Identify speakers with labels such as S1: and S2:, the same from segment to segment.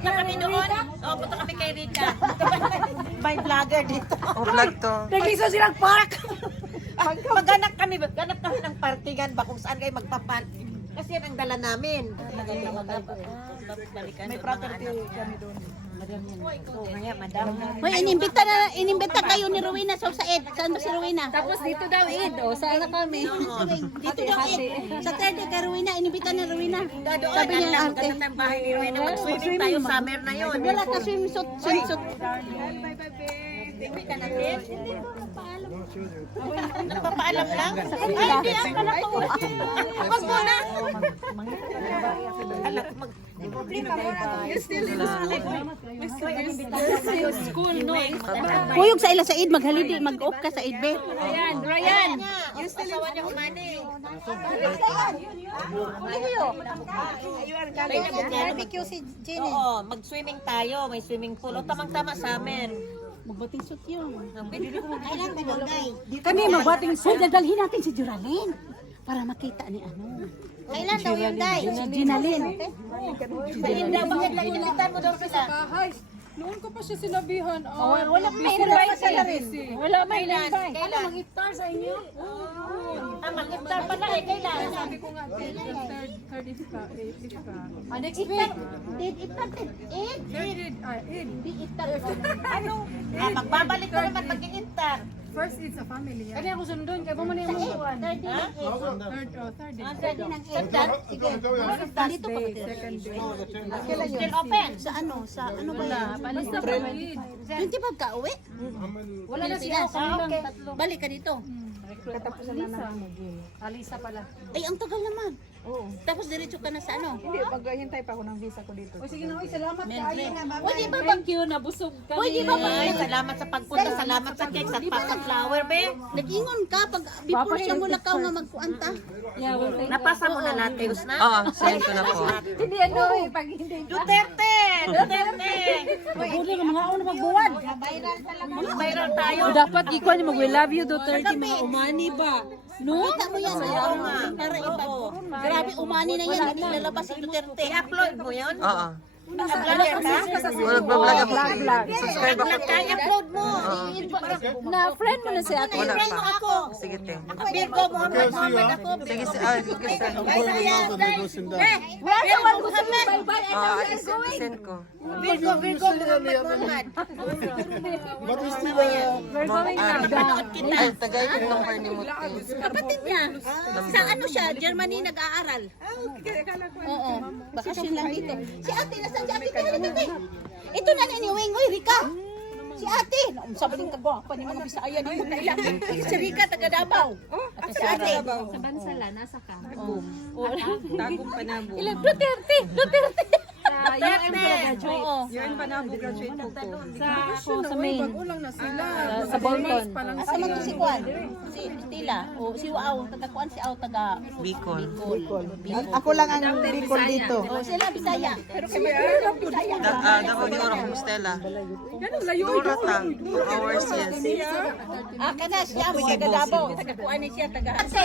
S1: punta kami doon. Oo, punta kami kay Rita. May vlogger dito.
S2: Oh, vlog to.
S1: Nagliso silang park. Maghanap kami, maghanap kami ng partingan ba kung saan kayo magpaparty. Kasi yan ang dala namin. May property kami doon.
S3: Hoy, inimbita na inimbita kayo ni Rowena sa Said. Saan ba si Rowena?
S4: Tapos dito daw, Id. O, saan na kami?
S3: Dito daw eh. Sa third day kay Rowena, inimbita ni Rowena. Sabi niya
S1: ang
S3: ang ate.
S1: maganda ng bahay ni Rowena. Mag-swimming tayo summer na yun.
S3: Wala ka swimsuit, swimsuit.
S1: Hindi ka natin. Nagpapaalam lang? Ay, hindi ang pala ko. Wag mo na. Alam, mag...
S4: School, no?
S3: Kuyog sa ila Said, maghalidi, mag-off ka sa Idbe.
S4: Ryan, Ryan.
S1: Yung asawa niya umani.
S3: Barbecue si Jenny.
S1: Oo, mag-swimming tayo. May swimming pool. O, tamang-tama sa amin.
S3: Magbating suit yun.
S1: Kailan guys?
S3: Kami magbating suit. Dadalhin natin si Juralyn. Para makita ni ano.
S1: Kailan daw yun, guys?
S3: Si Ginalyn.
S1: Kailan bakit lang inilitan mo daw sila?
S5: Noon ko pa siya sinabihan.
S3: Oh,
S5: ah,
S3: wala may invite ka na rin.
S4: Wala may
S1: Kailan?
S4: invite.
S1: Kailan?
S5: Mag-iftar sa inyo?
S1: Ah, mag-iftar pala eh. Kailan?
S5: Sabi ko nga, third, third, third is ka, eight is ka.
S3: Ah, next week.
S5: Ah, Eid.
S3: Di itar.
S1: Ano? Ah, magbabalik ko naman mag-iintar.
S5: First is a family.
S4: Kani ako sundon, kay mo na yung mga.
S3: Third
S5: oh, third
S3: day ng eight. Sige. Dito pa ka
S5: Second day.
S1: Still open.
S3: Sa ano? Sa ano ba yan?
S4: Basta Eid.
S3: 25 ka uwi?
S4: Wala na siya, lang
S3: Okay. Balik ka dito.
S4: Katapusan na namin. Alisa pala.
S3: Ay, ang tagal naman. Oo. Tapos diretso ka na sa ano?
S5: Hindi, maghintay pa ako ng visa ko dito. O sige na, uy, salamat
S3: Mentre. O, di ba ba?
S4: Thank you, nabusog kami.
S3: O, di ba
S1: salamat sa pagpunta. Salamat sa cake. Sa papa-flower, be.
S3: Nag-ingon ka pag before siya mula ka nga magkuanta.
S1: Napasa mo na latte, na?
S2: Oo, send ko na po.
S4: Hindi ano eh, pag hindi.
S1: Duterte! Duterte!
S4: Huli ka mga una magbuwan.
S1: Viral tayo.
S4: Dapat ikaw ni mag we love you 30 mga umani ba?
S3: No? Kita mo yan. Oo nga. Para iba. Grabe, umani na yan. Hindi lalabas si Duterte.
S1: I-upload mo yun?
S2: Oo. Subscribe ako.
S1: Nag-vlog ka? I-upload mo.
S4: Na friend mo na si ate.
S2: Wala
S1: Friend mo
S2: pa.
S1: ako.
S2: Sige, te.
S1: Virgo Muhammad Muhammad ako.
S2: Sige, si- ah, sige, send ko.
S1: Eh, Virgo Muhammad.
S2: Ah, isend isend ko.
S1: Virgo, Virgo Muhammad Muhammad.
S4: We're going
S2: Ah,
S4: na.
S2: Ay, tagay ko number ni Muti.
S3: Kapatid niya. Sa ano siya? Germany nag-aaral. Oo. Bakasyon lang dito. Si ate, nasaan si ate? Kaya ate. Ito na ni Wing. Uy, Rika. Si ate. Naum, Sabi ng kagwapa ni mga Bisaya di mo kaila. Si Rika, taga Davao. At si ate.
S4: Sa Bansala, nasa ka.
S5: Tagong panabo.
S3: Ilan? Duterte. Duterte.
S4: UN graduate.
S3: Oo.
S5: Yun panabo graduate ko ko.
S4: Sa ako sa main.
S5: Kulang na sila.
S4: Sa Bolton.
S3: Asa man to si Kwan? Si Tila. O si Wow. Taga Kwan si Aw. Taga
S2: Bicol.
S3: Bicol.
S5: Ako lang ang Bicol dito.
S3: O sila Bisaya. Pero kami Bisaya.
S2: Da, ah, Davao de Oro, Stella. Dura ta. Two hours, yes.
S3: Ah, kana siya. Taga Davao. Taga Kwan ni siya. Taga Ate.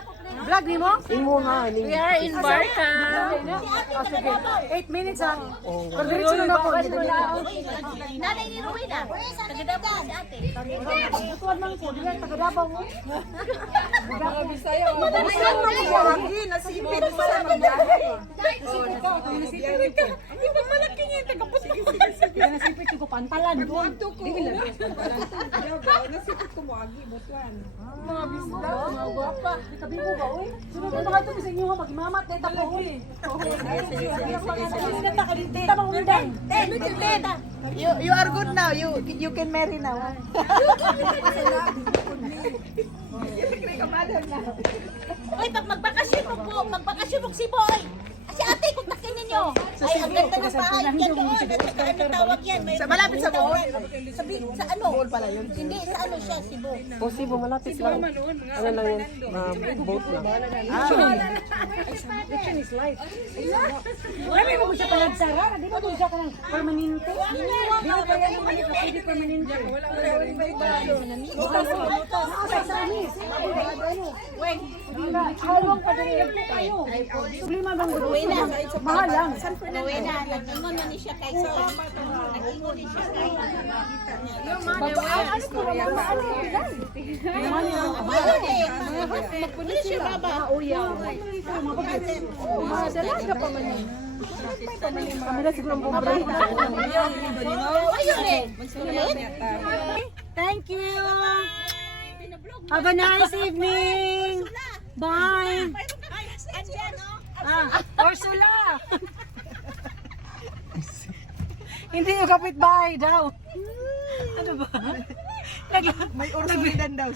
S6: Vlog ni
S4: mo?
S6: Imo nga, ning
S4: We are in Barca.
S6: 8 minutes ha. Oh,
S4: Diretso na ako.
S3: Nanay ni Rowena. Taga Davao si ate.
S6: Tuwan man ko, dili taga Davao mo.
S5: Lagi, nasipit sa magbiyahe.
S6: Nasipit ko pantalan ko.
S5: Dili lang. Nasipit ko mo agi, botwan. Mga bisda, mga guwapa.
S6: Sabi mo ba, uy? Sunod na ito sa inyo ha, magimamat na ito po. Kita bang undan?
S5: You, you are good now. You you can marry now.
S3: Uy, pag magbakasyon mo po, magbakasyon mo si Boy. Ninyo. Ay, ang ganda ng bahay. Yan doon. At saka ano tawag yan? May
S2: Sa malapit sa buhol.
S3: Sabi, sa ano? pala yun? Hindi, sa ano siya, Cebu.
S4: Posible, malapit lang. Ano lang yun? Um, boat lang.
S6: Marami mo siya pala Sara, di ba mo siya ka ng permanente? Di ba kaya mo mali ka pwede permanente?
S5: Wala wala wala may bago.
S6: Nakasay sa amis. Halong pa din kayo. Problema bang
S3: Rowena.
S6: Mahal lang.
S3: Rowena, nag-ingon na ni siya kay Sol. Nag-ingon ni siya kay...
S6: Ano ko naman ano yan?
S3: Ayun eh. Magpulis siya baba.
S6: Dalaga pa man yun. Kamila siguro ang pobre.
S3: Ayun eh.
S6: Thank you. Have a nice evening. Bye.
S3: Andyan, no?
S6: Ah, Ursula. Hindi yung kapitbahay daw. Ano ba? Nag-
S2: May ursulidan daw.